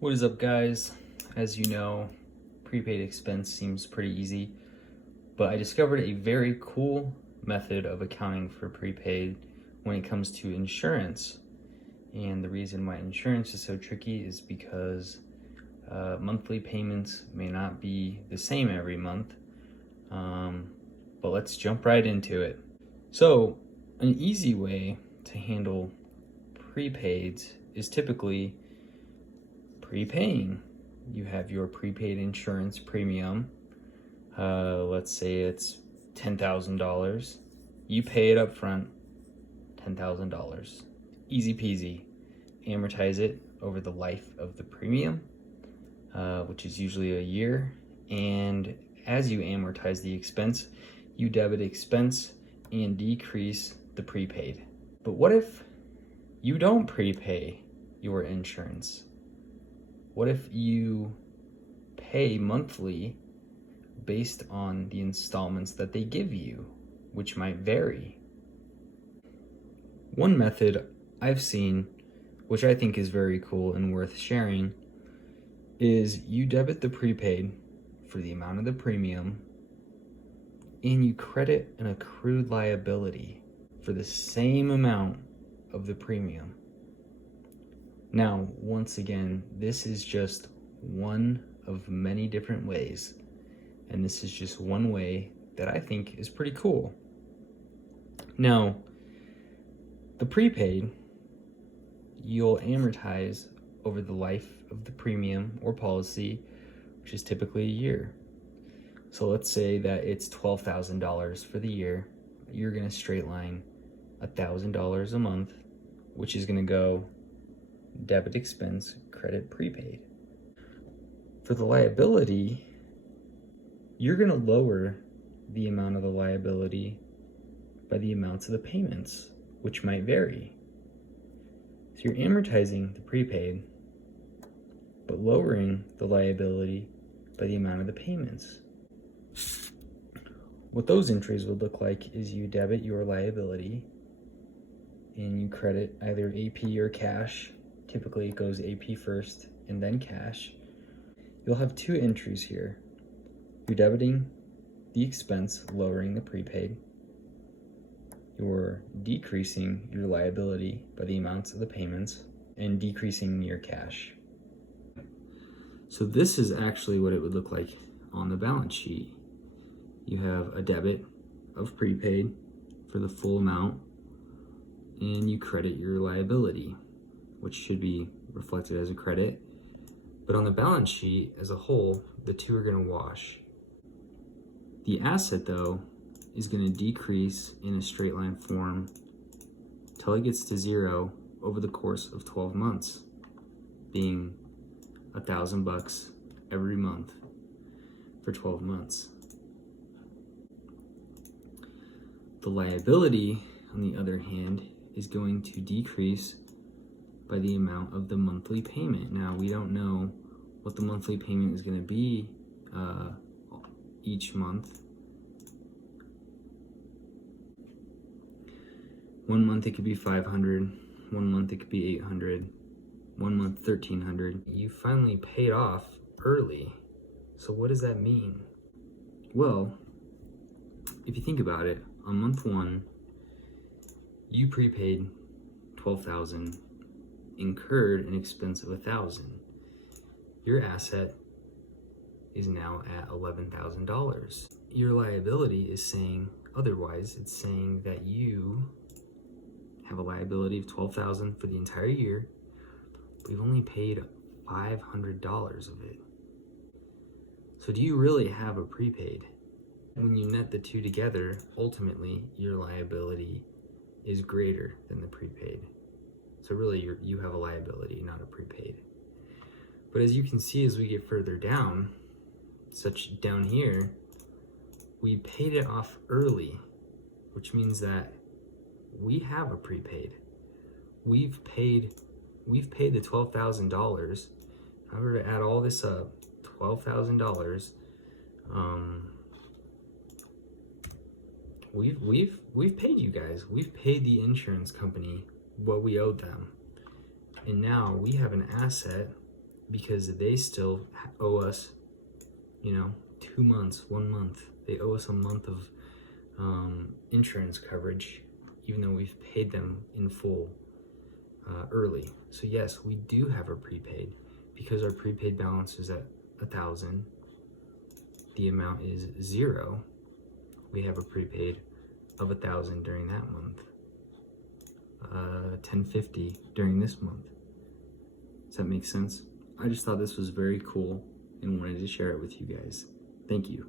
What is up, guys? As you know, prepaid expense seems pretty easy, but I discovered a very cool method of accounting for prepaid when it comes to insurance. And the reason why insurance is so tricky is because monthly payments may not be the same every month. But let's jump right into it. So, an easy way to handle prepaids is typically prepaying. You have your prepaid insurance premium. Let's say it's $10,000. You pay it up front, $10,000. Easy peasy. Amortize it over the life of the premium, which is usually a year. And as you amortize the expense, you debit expense and decrease the prepaid. But what if you don't prepay your insurance? What if you pay monthly based on the installments that they give you, which might vary? One method I've seen, which I think is very cool and worth sharing, is you debit the prepaid for the amount of the premium and you credit an accrued liability for the same amount of the premium. Now, once again, this is just one of many different ways, and this is just one way that I think is pretty cool. Now, the prepaid, you'll amortize over the life of the premium or policy, which is typically a year. So let's say that it's $12,000 for the year. You're going to straight line $1,000 a month, which is going to go debit expense, credit prepaid. For the liability, you're going to lower the amount of the liability by the amounts of the payments, which might vary. So you're amortizing the prepaid, but lowering the liability by the amount of the payments. What those entries would look like is you debit your liability and you credit either AP or cash. Typically it goes AP first and then cash. You'll have two entries here. You're debiting the expense, lowering the prepaid. You're decreasing your liability by the amounts of the payments and decreasing your cash. So this is actually what it would look like on the balance sheet. You have a debit of prepaid for the full amount and you credit your liability, which should be reflected as a credit. But on the balance sheet as a whole, the two are going to wash. The asset, though, is going to decrease in a straight line form until it gets to zero over the course of 12 months, being $1,000 every month for 12 months. The liability, on the other hand, is going to decrease by the amount of the monthly payment. Now, we don't know what the monthly payment is going to be each month. One month it could be $500, one month it could be $800, one month $1,300. You finally paid off early. So what does that mean? Well, if you think about it, on month one, you prepaid $12,000, incurred an expense of $1,000. Your asset is now at $11,000. Your liability is saying otherwise. It's saying that you have a liability of $12,000 for the entire year, but you've only paid $500 of it. So do you really have a prepaid? When you net the two together, ultimately your liability is greater than the prepaid. So really you have a liability, not a prepaid. But as you can see, as we get further down, such down here, we paid it off early, which means that we have a prepaid. We've paid the $12,000. If I were to add all this up, $12,000. We've paid you guys. We've paid the insurance company what we owed them. And now we have an asset because they still owe us, 2 months, 1 month. They owe us a month of insurance coverage, even though we've paid them in full early. So yes, we do have a prepaid because our prepaid balance is at 1,000. The amount is 0. We have a prepaid of 1,000 during that month. 1050 during this month. Does that make sense? I just thought this was very cool and wanted to share it with you guys. Thank you.